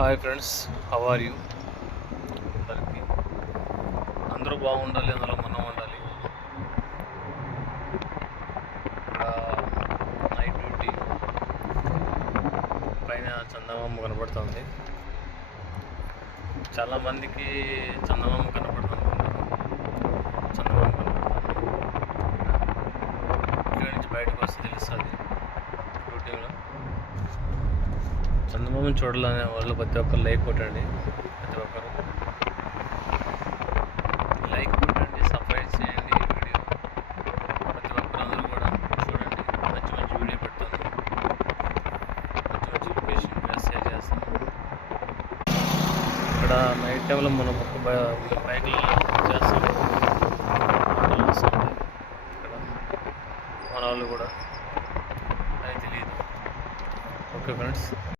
Hi friends, how are you? అందరికీ అందరూ బాగుండాలి, అందులో మనం ఉండాలి. ఇక్కడ నైట్ డ్యూటీ పైన చందమామ కనపడుతుంది. చాలామందికి చందమామ కనపడుతుంది అనుకుంటారు. చందమామ కనపడుతుంది ఇక్కడ నుంచి బయటకు వస్తే తెలుస్తుంది. డ్యూటీలో చందమామని చూడాలనే వాళ్ళు ప్రతి ఒక్కరు లైక్ కొట్టండి. ప్రతి ఒక్కరు లైక్ కొట్టండి, సబ్స్క్రైబ్ చేయండి. ఈ వీడియో ప్రతి ఒక్కరు అందరూ కూడా చూడండి. మంచి మంచి వీడియో పెడతాను, మంచి మంచి లొకేషన్ షేర్ చేస్తాను. ఇక్కడ నైట్ టైంలో మనం ఒక బైక్లో చేస్తాం. ఇక్కడ మన వాళ్ళు కూడా